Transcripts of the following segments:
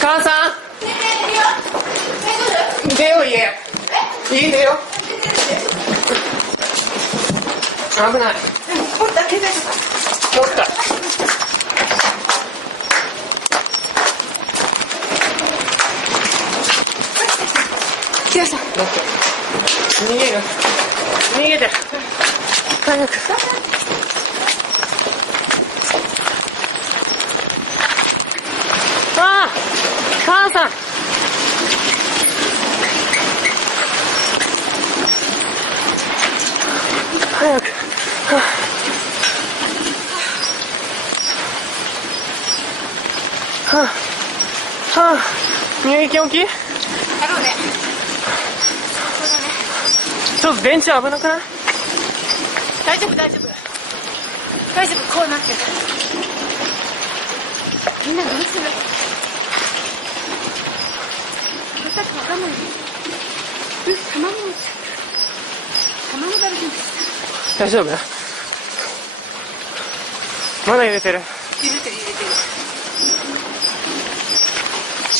母さん出よう家出よ危ない持った携帯持った来ました逃げる逃げて早く母さん早く入液大きいやろうねちょっと電池危なくない大丈夫大丈夫大丈夫こうなってるみんなどうする私たちわかんない卵食べてる大丈夫まだ入れてる入れてる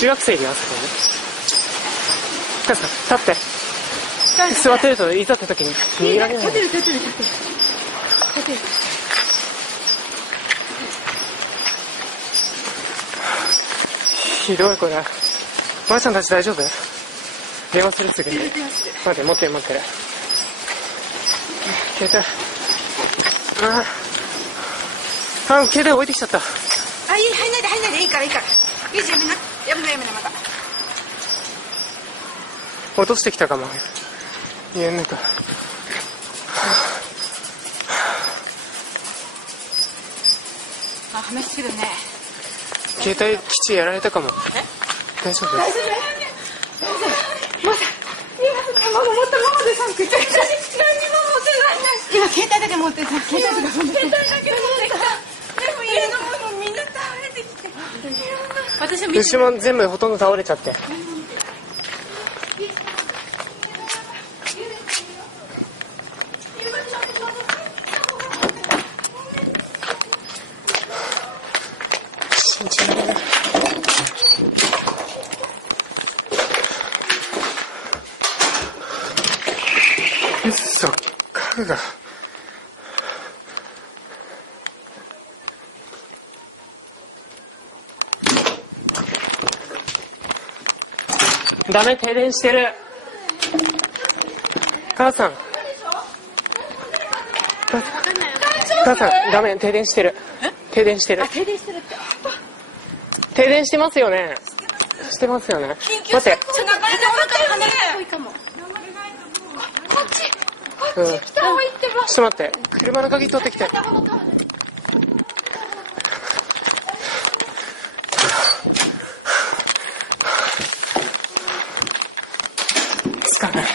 中学生いるよあそこに母さん立って座ってるといざって時に逃げられない立てるひどいこれまーちゃんたち大丈夫電話するすぐに待って持ってる携帯携帯置いてきちゃった入んないでいいからいいじゃやめなまた落としてきたかも家の中話してるね携帯基地やられたかも大丈夫まだ今卵持ったままで寒くて何も持ってない今携帯だけ持ってさ携帯だけ持ってきたでも家のものみんな倒れてきて私は牛も全部ほとんど倒れちゃって信じられない家具がダメ停電してる母さんダメ停電してる停電してる停電してるって停電してますよねしてますよね待ってちょっと離れたいかもこっち来た方がいいってばちょっと待って車の鍵取ってきてつかない